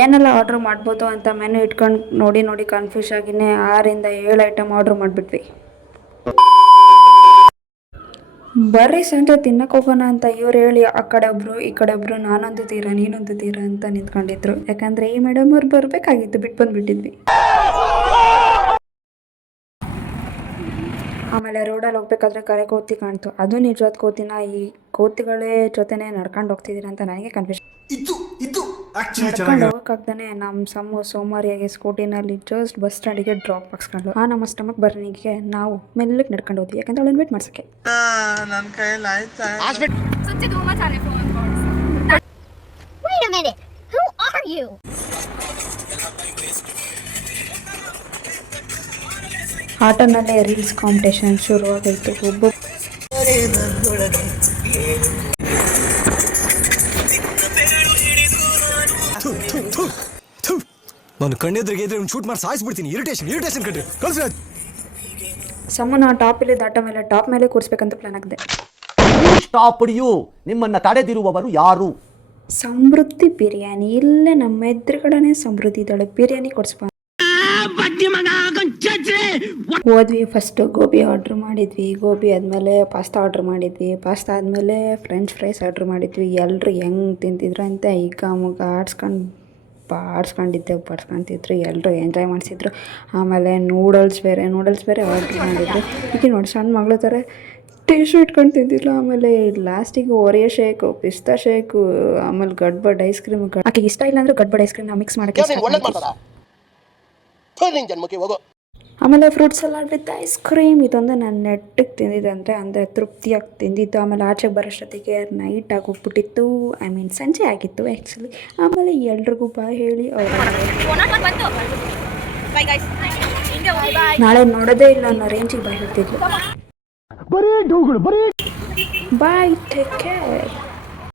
ಏನೆಲ್ಲ ಆರ್ಡ್ರ್ ಮಾಡ್ಬೋದು ಅಂತ ಮೆನು ಇಟ್ಕೊಂಡು ನೋಡಿ ಕನ್ಫ್ಯೂಸ್ ಆಗಿನೇ 6 ಇಂದ 7 ಐಟಮ್ ಆರ್ಡ್ರ್ ಮಾಡಿಬಿಟ್ವಿ. ಬರ್ರಿ ಸಂಜೆ ತಿನ್ನಕ್ಕೆ ಹೋಗೋಣ ಅಂತ ಇವ್ರು ಹೇಳಿ ಆ ಕಡೆ ಒಬ್ರು ಈ ಕಡೆ ಒಬ್ರು ನಾನೊಂದು ತೀರ ನೀನೊಂದು ತೀರ ಅಂತ ನಿಂತ್ಕೊಂಡಿದ್ರು. ಯಾಕಂದರೆ ಈ ಮೇಡಮ್ ಅವ್ರು ಬರಬೇಕಾಗಿತ್ತು, ಬಿಟ್ಟು ಬಂದುಬಿಟ್ಟಿದ್ವಿ. ಆಮೇಲೆ ರೋಡಲ್ಲಿ ಹೋಗ್ಬೇಕಾದ್ರೆ ಕರೆ ಕೋತಿ ಕಾಣ್ತು. ಅದು ನಿಜವಾದ ಕೋತಿನ ಈ ಕೋತಿಗಳೇ ಜೊತೆನೇ ನಡ್ಕೊಂಡು ಹೋಗ್ತಿದ್ದೀರ ಅಂತ ನನಗೆ ಕನ್ಫ್ಯೂಷನ್. ನಡ್ಕೊಂಡು ಹೋಗೋಕ್ಕಾಗ್ದೇ ನಮ್ಮ ಸೋಮಾರಿಯಾಗಿ ಸ್ಕೂಟಿನಲ್ಲಿ ಜಸ್ಟ್ ಬಸ್ ಸ್ಟ್ಯಾಂಡಿಗೆ ಡ್ರಾಪ್ ಹಾಕ್ಸ್ಕೊಂಡು ನಮ್ಮ ಸ್ಟಮಕ್ ಬರ್ನಿಗೆ ನಾವು ಮೆಲ್ಲಕ್ಕೆ ನಡ್ಕೊಂಡು ಹೋದ್ವಿ. ಯಾಕಂದ್ರೆ ಅವಳನ್ನು ವೇಟ್ ಮಾಡ್ಸೋಕ್ಕೆ. ಆಟೋನಲ್ಲೇ ರೀಲ್ಸ್ ಕಾಂಪಿಟೇಷನ್ ಶುರುವಾಗೋಯ್ತು. ನಾನು ಕಣ್ಣೆದ್ರಿಗೆ ಇದ್ರೆ ಶೂಟ್ ಮಾಡಿ ಸಾಯಿಸ್ಬಿಡ್ತೀನಿ. ಇರಿಟೇಷನ್ ಕಣ್ರಿ. ಸಮ್ಮನ ಟಾಪಲ್ಲಿ ದಾಟ ಮೇಲೆ ಟಾಪ್ ಮೇಲೆ ಕೂರಿಸ್ಬೇಕಂತ ಪ್ಲಾನ್ ಆಗಿದೆ. ನಿಮ್ಮನ್ನ ತಡೆದಿರುವವರು ಯಾರು? ಸಮೃದ್ಧಿ ಬಿರಿಯಾನಿ. ಇಲ್ಲೇ ನಮ್ಮ ಎದುರುಗಡೆನೆ ಸಮೃದ್ಧಿ ಇದ್ದಾಳೆ. ಬಿರಿಯಾನಿ ಕೊಡಿಸ್ಬ ಹೋದ್ವಿ. ಫಸ್ಟು ಗೋಬಿ ಆರ್ಡ್ರ್ ಮಾಡಿದ್ವಿ. ಗೋಬಿ ಆದಮೇಲೆ ಪಾಸ್ತಾ ಆರ್ಡ್ರ್ ಮಾಡಿದ್ವಿ. ಪಾಸ್ತಾ ಆದಮೇಲೆ ಫ್ರೆಂಚ್ ಫ್ರೈಸ್ ಆರ್ಡ್ರ್ ಮಾಡಿದ್ವಿ. ಎಲ್ಲರೂ ಹೆಂಗೆ ತಿಂತಿದ್ರು ಅಂತ ಈಗ ಮುಗ ಬಡ್ಸ್ಕೊಂತಿದ್ರು. ಎಲ್ಲರೂ ಎಂಜಾಯ್ ಮಾಡಿಸಿದ್ರು. ಆಮೇಲೆ ನೂಡಲ್ಸ್ ಬೇರೆ ಆರ್ಡ್ರ್ ಮಾಡಿದ್ರು. ಈಗ ನೋಡಿ ಸಣ್ಣ ಮಗಳು ಥರ ಟೇಸ್ಟ್ ಇಟ್ಕೊಂಡು ತಿಂತಿಲ್ಲ. ಆಮೇಲೆ ಲಾಸ್ಟಿಗೆ ಓರಿಯೋ ಶೇಕು, ಪಿಸ್ತಾ ಶೇಕು, ಆಮೇಲೆ ಗಡ್ಬಡ್ ಐಸ್ ಕ್ರೀಮ್. ಆಕೆಗೆ ಇಷ್ಟ ಇಲ್ಲ ಅಂದರೆ ಗಡ್ಬಡ್ ಐಸ್ ಕ್ರೀಮ್ನ ಮಿಕ್ಸ್ ಮಾಡೋಕ್ಕೆ. ಆಮೇಲೆ fruit salad with ice cream. ಇದೊಂದು ನಾನು ನೆಟ್ಟಿಗೆ ತಿಂದಿದ್ದೆ ಅಂದರೆ ತೃಪ್ತಿಯಾಗಿ ತಿಂದಿದ್ದು. ಆಮೇಲೆ ಆಚೆಗೆ ಬರೋಷ್ಟೊತ್ತಿಗೆ ನೈಟ್ ಆಗೋಗ್ಬಿಟ್ಟಿತ್ತು. ಸಂಜೆ ಆಗಿತ್ತು ಆ್ಯಕ್ಚುಲಿ. ಆಮೇಲೆ ಎಲ್ರಿಗೂ ಬಾಯ್ ಹೇಳಿ ನಾಳೆ ನೋಡೋದೇ ಇಲ್ಲ ಅನ್ನೋ ರೇಂಜಿಗೆ ಬಾಯ್ ಹೇಳ್ತಿದ್ಲು. ಬಾಯ್, ಟೇಕ್ ಕೇರ್.